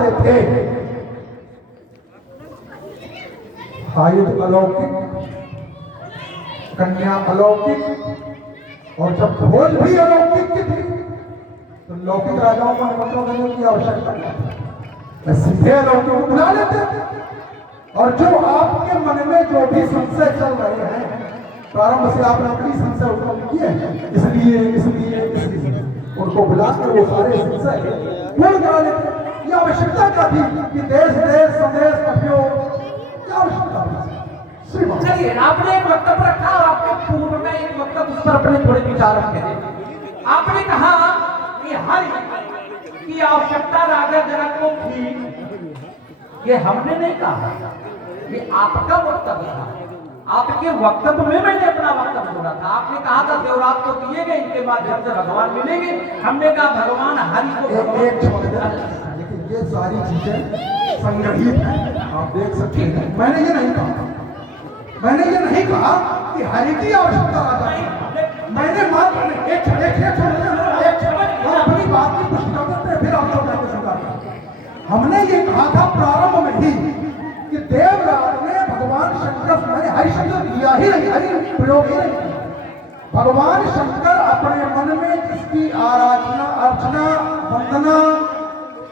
चाहते थे। हायुध अलौकिक, कन्या अलौकिक और जब खोज भी अलौकिक की थी तो लौकिक राजाओं को निमंत्रण देने की आवश्यकता नहीं, सीधे अलौकिक को बुला लेते। और जो आपके मन में जो भी संशय चल रहे हैं, प्रारंभ से आपने कई संशय उत्पन्न किए हैं, इसलिए उनको बुलाकर वो सारे संशय पूर्ण करा लेते। ये आवश्यकता क्या थी कि देश देश संदेश पठियो, क्या आवश्यकता थी? चलिए, आपने एक वक्तव्य रखा और आपके पूर्व में एक वक्तव्य उस पर अपने थोड़े विचार रखे थे। आपने कहा कि हरि की आवश्यकता राजा जनक को थी। ये हमने नहीं कहा, ये आपका वक्तव्य था। आपके वक्तव्य में मैंने अपना वक्तव्य बोला था। आपने कहा था देवराज को दिए गए, इनके माध्यम से भगवान मिलेंगे। हमने कहा भगवान हरि को लेकिन ये सारी चीजें संग्रहित हैं, आप देख सकते हैं। मैंने ये नहीं कहा कि हरि की आवश्यकता राजा है। मैंने मात्र अपनी बात की पुष्टि करते हैं, फिर आप लोग स्वीकार करें। हमने ये कहा था प्रारंभ में ही कि देवराज ने भगवान शंकर, मैंने हरि शब्द दिया ही नहीं, हरि प्रयोग ही नहीं। भगवान शंकर अपने मन में जिसकी आराधना, अर्चना, वंदना,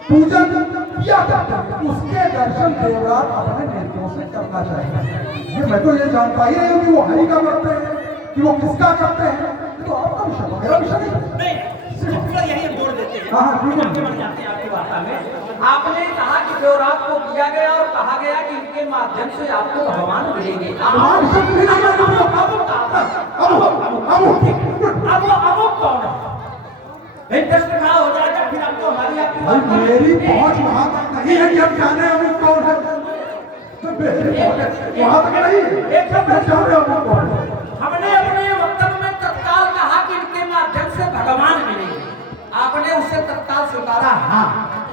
पूजन किया करते हैं, उसके दर्शन देवराज अपने नेत्रों से करना चाहिए। ये मैं तो ये जानता ही नहीं हूँ कि वो हरि का करते हैं कि वो किसका करते हैं, तो आपका विषय, मेरा विषय नहीं। यही बोल देते हैं। हाँ, आपकी वार्ता में आपने कहा कि देवराज को दिया गया और कहा गया कि इनके माध्यम से आपको भगवान मिलेंगे। अब कौन है? हो जाएगा, फिर आपको हमारी आपकी मेरी पहुंच वहां तक नहीं है कि हम जाने अमुक कौन है, वहां तक नहीं। हमने अपने वक्तव्य में तत्काल कहा कि इनके माध्यम से भगवान मिलेंगे। आपने उससे तत्काल स्वीकारा हाँ।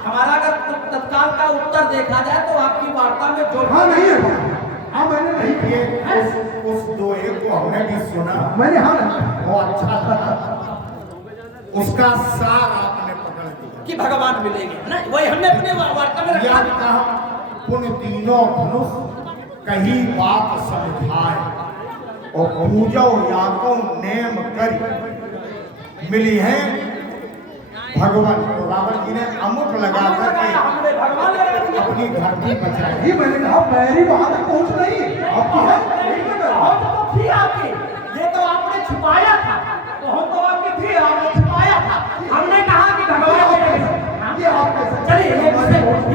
हमारा अगर तत्काल का उत्तर देखा जाए तो आपकी वार्ता में जो हाँ नहीं है, हाँ मैंने नहीं किए। उस दो एक को हमने भी सुना, मैंने हाँ नहीं। वो अच्छा लगा, उसका सार आपने पकड़ दिया कि भगवान मिलेंगे ना, वही हमने अपने वार्ता में रखा। यह कहा पुन तीनों धनुष कही बात समझाए और पूजो याको नेम कर मिली है भगवान। तो रावण जी ने अमुक लगा करके अपनी धरती बचाई। मैंने कहा मेरी वहां तक पहुंच नहीं, आपकी है आपकी, ये तो आपने छुपाया था, तो हम तो आपकी थी, आपने छुपाया था। हमने कहा कि भगवान ये आप कैसे, चलिए,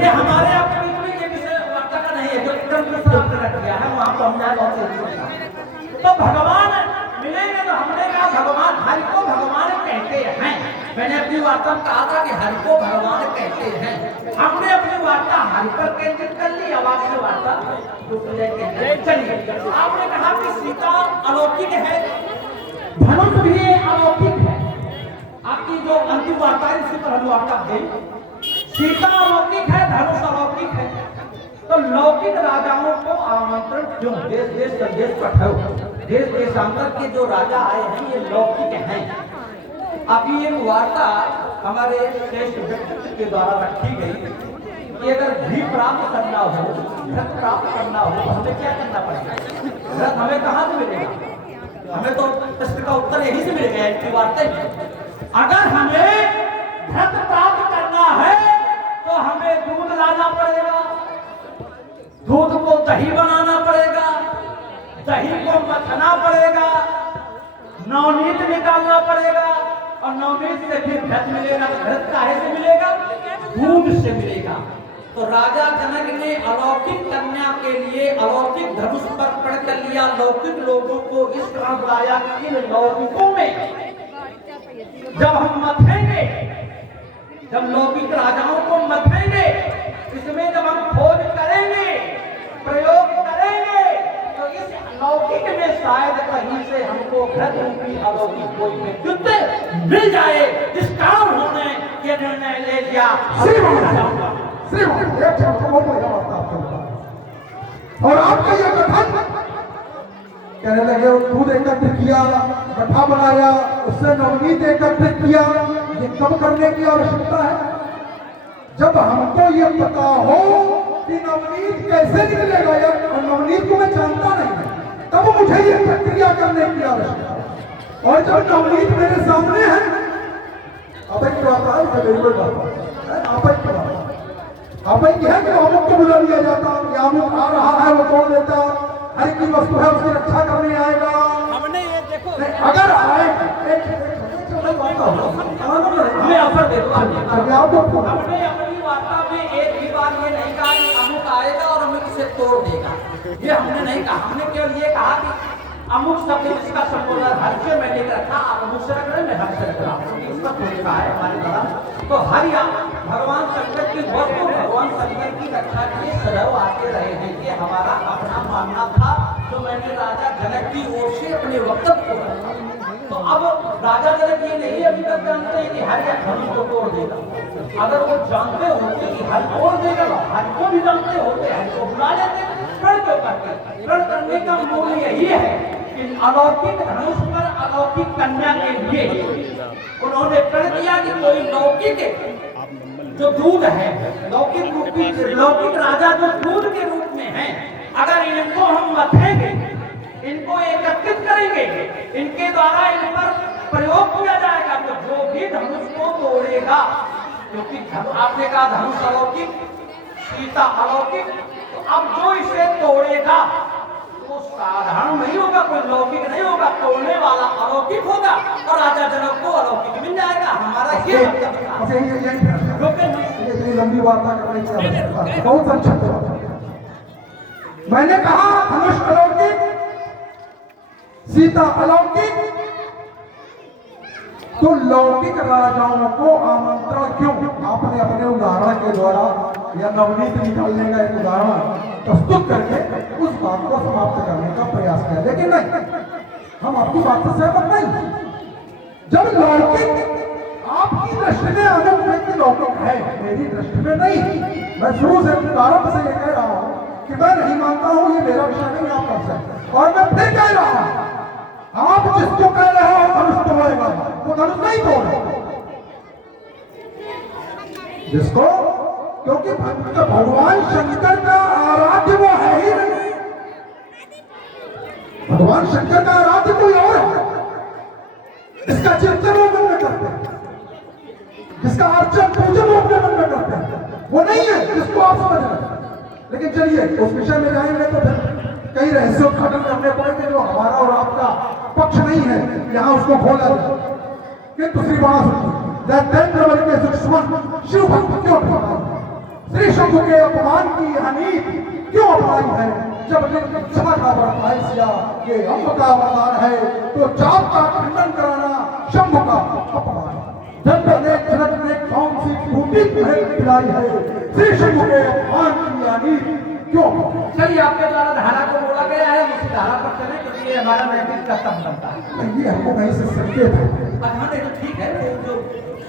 ये हमारे आपके बीच में ये विषय वार्ता का नहीं है, जो एकदम दूसरा आपने रख दिया है, वहां तो हमने बहुत तो भगवान मिलेंगे। तो हमने कहा भगवान हरि को भगवान कहते हैं। मैंने अपनी वार्ता में कहा था कि हरि को भगवान कहते हैं। हमने अपनी वार्ता हरि पर केंद्रित कर ली। अब आपकी वार्ता दूसरे चलिए, आपने कहा कि सीता अलौकिक है, धनुष भी अलौकिक है। आपकी जो अंतिम वार्ता है इसी पर हम वार्ता दें। सीता अलौकिक है, धनुष अलौकिक है, तो लौकिक राजाओं को आमंत्रण क्यों? देश देश संदेश पठाओ। देश देशांतर के जो राजा आए हैं ये लौकिक हैं। अभी एक वार्ता हमारे श्रेष्ठ व्यक्तित्व के द्वारा रखी गई कि अगर घी प्राप्त करना हो, धन प्राप्त करना हो, तो हमें क्या करना पड़ेगा? धन हमें कहाँ से मिलेगा? हमें तो प्रश्न का उत्तर यही से मिलेगा इनकी वार्ता में। अगर हमें धन प्राप्त करना है तो हमें दूध लाना पड़ेगा, दूध को दही बनाना पड़ेगा, दही को मथना पड़ेगा, नवनीत निकालना पड़ेगा, और नवनीत से फिर घृत मिलेगा। घृत काहे से मिलेगा? दूध से मिलेगा। तो राजा जनक ने अलौकिक कन्या के लिए अलौकिक धनुष पर पढ़ कर लिया। लौकिक लोगों को इस तरह बुलाया कि इन लौकिकों में जब हम मथेंगे, जब लौकिक राजाओं को मथेंगे, इसमें जब हम खोज करेंगे, प्रयोग करेंगे, तो इस लौकिक में शायद कहीं से हमको घृत रूपी अलौकिक कोई में युद्ध मिल जाए। इस कारण उन्होंने ये निर्णय ले लिया। और आपका यह कथन कहने लगे दूध एकत्र किया, गठा बनाया, उससे नवनीत एकत्रित किया, ये कब करने की आवश्यकता है? जब हमको ये पता हो कि नवनीत कैसे निकलेगा यार, और नवनीत को मैं जानता नहीं, तब मुझे ये प्रक्रिया करने की आवश्यकता है। और जब नवनीत मेरे सामने है, अब एक बात है, मेरी कोई बात है, आप एक है कि अमुक को बुला लिया जाता, या अमुक आ रहा है वो तोड़ देता, हर एक की वस्तु है उसकी रक्षा करने आएगा। हमने ये देखो, अगर आए हमें अवसर दे दो। आपको हमने अपनी वार्ता में एक भी बार ये नहीं कहा कि अमुक आएगा और अमुक इसे तोड़ देगा, ये हमने नहीं कहा। हमने केवल ये कहा कि अमुक शब्द इसका संबोधन हर से मैं लेकर रखा, आप अमुक से रख रहे हैं, मैं हर से रख रहा हूँ, इसका तरीका है हमारे द्वारा। तो हर भगवान शंकर की वस्तु भगवान शंकर की रक्षा के लिए सदैव आते रहे हैं, ये हमारा अपना मानना था, जो मैंने राजा जनक की ओर से अपने वक्तव्य को रखा। तो अब राजा जनक ये नहीं अभी तक जानते हैं कि हर या धनुष को तोड़ देगा। अगर वो जानते होते कि हर तोड़ देगा, हर को भी जानते होते, हर को बुला लेते, प्रण क्यों करते? प्रण करने का मूल यही है कि अलौकिक धनुष पर अलौकिक कन्या के लिए उन्होंने प्रण किया कि कोई लौकिक जो दूध है, लौकिक रूपी लौकिक राजा जो दूध के रूप में है, अगर इनको हम मथेंगे, इनको एकत्रित करेंगे, इनके द्वारा इन पर प्रयोग किया जाएगा, तो जो भी धनुष को तोड़ेगा, क्योंकि आपने कहा धनुष अलौकिक, सीता अलौकिक, तो अब जो इसे तोड़ेगा वो साधारण नहीं होगा, कोई लौकिक नहीं होगा, तोड़ने वाला अलौकिक होगा और राजा जनक को अलौकिक मिल जाएगा। हमारा ये इतनी लंबी वार्ता करने की आवश्यकता है, बहुत संक्षिप्त बात। मैंने कहा धनुष अलौकिक, सीता अलौकिक, तो लौकिक राजाओं को आमंत्रण क्यों? आपने अपने उदाहरण के द्वारा या नवनीत निकालने का एक उदाहरण प्रस्तुत करके उस बात को समाप्त करने का प्रयास किया, लेकिन नहीं, हम आपकी बात से सहमत नहीं। जब लौकिक आपकी दृष्टि में अमुक व्यक्ति लौकिक है, मेरी दृष्टि में नहीं, मैं शुरू से प्रारंभ से ये कह रहा हूं कि मैं नहीं मानता हूं, ये मेरा विषय नहीं, आप कर सकते। और मैं फिर कह रहा हूं, आप जिसको कह रहे हो धनुष तोड़ेगा, वो धनुष नहीं तोड़ेगा, जिसको, क्योंकि भगवान शंकर का आराध्य वो है ही नहीं, भगवान शंकर का आराध्य कोई और है, इसका चिंतन वो मन में करते हैं, जिसका अर्चन पूजन वो अपने मन में करते हैं, वो नहीं है जिसको आप समझ रहे हैं। लेकिन चलिए उस विषय में जाएंगे तो फिर कई रहस्योद्घाटन करने पड़ेंगे जो हमारा और आपका पक्ष नहीं है, यहाँ उसको खोला जाए। किंतु श्री दैत्येंद्र के दुश्मन शिव भक्त क्यों अपनाई, श्री शंभु के अपमान की हानि क्यों अपनाई है? जब सभा का बड़ा ये अम्ब का अवतार है, तो जाप का खंडन कराना शंभु का अपमान। जनक ने कौन सी खूबी पिलाई है, श्री शंभु के अपमान की हानि क्यों? चलिए आपके द्वारा धारा को बोला गया है, उसी धारा पर चले, क्योंकि ये हमारा नैतिक कर्तव्य बनता है। ये हमको कहीं से संकेत है। हाँ नहीं तो ठीक है, जो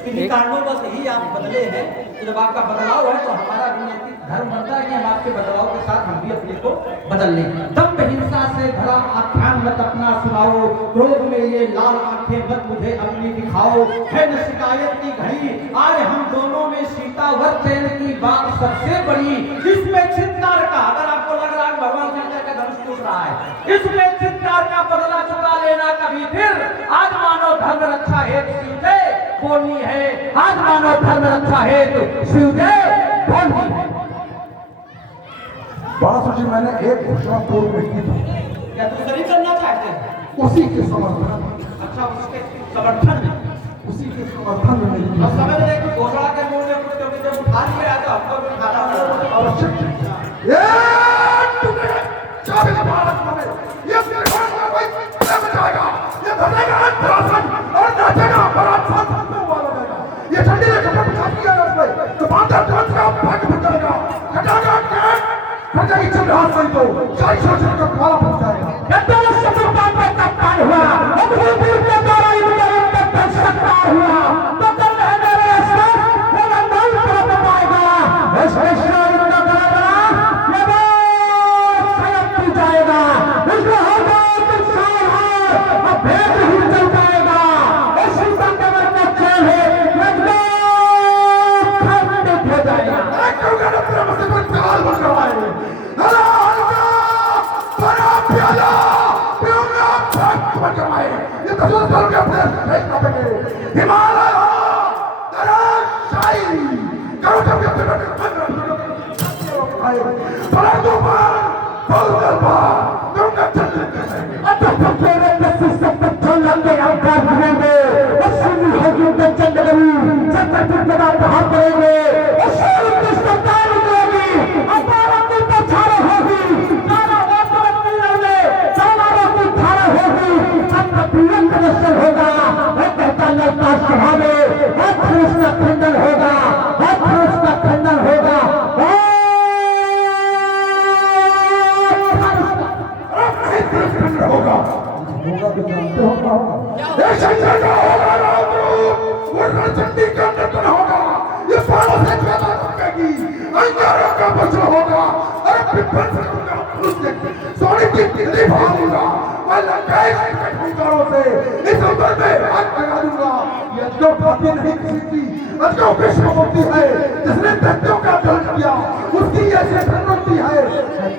किन्हीं कारणों बस यही आप बदले हैं, तो जब आपका बदलाव है तो हमारा भी नैतिक धर्म बनता है कि हम आपके बदलाव के साथ हम भी अपने को बदल लें। दंभ हिंसा से भरा आख्यान मत अपना सुनाओ, क्रोध में ये लाल आंखें मत मुझे अपनी दिखाओ, है न शिकायत की घड़ी आज हम दोनों में, सीता व चैन की बात सबसे बड़ी, इसमें चित्कार का, अगर आपको लग रहा है भगवान शंकर का धनुष टूट रहा है, इसमें चित्कार का बदला चुका लेना कभी फिर, आज मानो धर्म रक्षा हेतु शिवजय बोलनी है, आज मानो धर्म रक्षा हेतु शिवजय बोलनी है। बड़ा सोची मैंने एक घोषणा पूर्व में की थी, क्या दूसरी करना चाहते हैं? उसी के समर्थन, अच्छा उसके समर्थन में, उसी के समर्थन में नहीं की। अब समझ रहे कि घोषणा के मूल में कुछ कभी जब उठा लिया तो हमको भी खाना आवश्यक ये चाबी का भारत में ये त्रिकोण का कोई बचाएगा, ये धनेगा अंतरासन और नाचेगा भारत सांसद में हुआ लगेगा, ये ठंडी ने कपड़ा बिछा दिया है उसमें, तो बांधर जांच का भाग बचाएगा, हटाएगा क्या हटाई चल रहा सही तो 40 का काला बन जाएगा। एकदम सफलता पे कप्तान हुआ, अब भूल के द्वारा इनका तक सकता हुआ, तो कल है मेरे सर वो मंडल पर पाएगा, इस विश्व इनका गला ये बात खत्म हो जाएगा, इसको हर बात साल है, अब भेद ही चल जाएगा, इस संकट में चल है, एकदम खत्म हो जाएगा। हरिश्चंद्र का होगा रामरूप, वो रणचंडी का नर्तन होगा, ये बालों से ज्यादा रुकेगी, अंगारों का बचा होगा, अरे पिपल से तुमने सोने की कितनी भागूंगा, मैं लंकाई के अंगारों से इस उम्र में हाथ लगा दूंगा। ये तो भाभी नहीं किसी की, जो विष्णुमूर्ति है, जिसने दैत्यों का दल किया, उसकी ऐसी प्रवृत्ति है।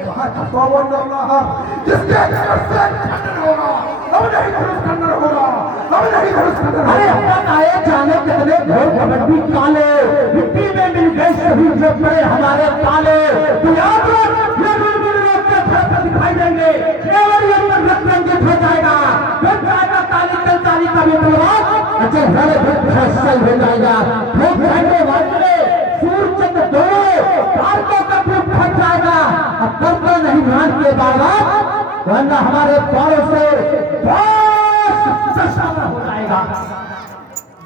कहाँ छुपा हुआ नरनाहा, जिसके घर से खंडन होगा, अब नहीं धनुष खंडन होगा, अब नहीं धनुष खंडन होगा। अरे अपना आए जाने कितने घोर कबड्डी काले, मिट्टी में मिल गए सभी जो बड़े हमारे ताले। तू याद रख, ये बुलबुल रोक के फरक दिखाई देंगे, केवल ये पर रक्त रंजित हो जाएगा, फिर जाएगा ताली कल ताली का भी बलवान, अच्छा हरे फिर फैसल हो जाएगा, फिर घंटे वाले सूर्य चंद्र दोनों तारकों का रूप फट जाएगा। अब करता नहीं मान के बाबा, वरना हमारे पैरों से हो जाएगा।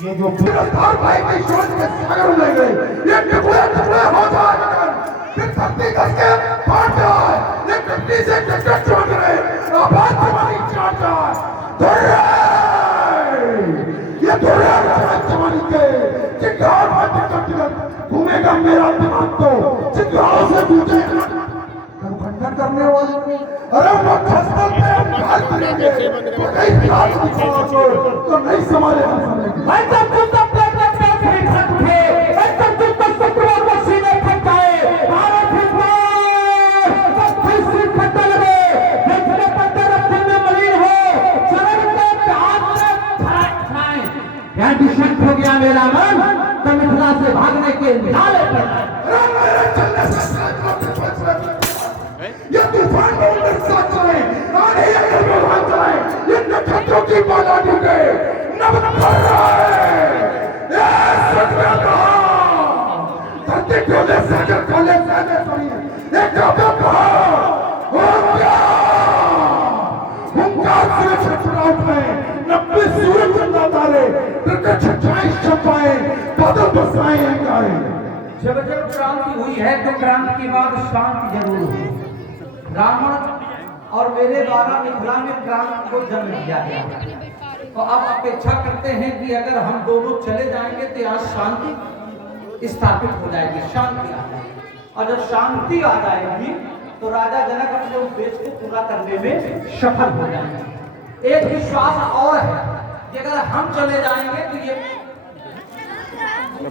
ये जो गिरफ्तार भाई की सोच के सागर उड़े गए, ये टुकड़े टुकड़े हो जाएगा, फिर धरती कस के फाट जाए, ये टुकड़ी से टक्कर चोट रहे, आबाद जवानी चाट जाए। ये धुर्रे जवानी के चिंगार में टिकट घूमेगा मेरा दिमाग, तो चिंगारों से टूटेगा खंडन करने वाले। अरे वो खस्ता पे हम घात करेंगे, वो कहीं घात तो नहीं संभाले हम संभालेंगे। मैं जब तुम सब प्लेट पे फिर खट उठे, मैं जब तुम सब शत्रुओं को सीने फट जाए, मारो फिर मार, सब फिर सिर फटने लगे, देखने पर तेरा दिल में मलिन हो, चरण के प्यार से छाए। क्या डिशंट हो गया मेरा मन, तो मिथिला से भागने के नाले पर ये तूफान में उनके साथ चले, आने अगर में भाग जाए, ये नक्षत्रों की बाला डूबे, नब कर रहा है, ये सत्या कहा, धरती खोले सागर खोले सागर सरी, एक कब्जा कहा, हो गया, हुंकार सूरज छटपटा उठे, 90 सूरज चंदा तारे, प्रकट छटाएं छपाए, बादल बरसाएं अंगारे। जब जब क्रांति हुई है तो क्रांति के बाद शांति जरूर हुई। रावण और मेरे द्वारा मिथिला में क्रांति को जन्म दिया गया, तो अब अपेक्षा करते हैं कि अगर हम दोनों चले जाएंगे तो यहाँ शांति स्थापित हो जाएगी, शांति आ जाएगी। और जब शांति आ जाएगी तो राजा जनक अपने उद्देश्य को पूरा करने में सफल हो जाएंगे। एक विश्वास और है कि अगर हम चले जाएंगे तो ये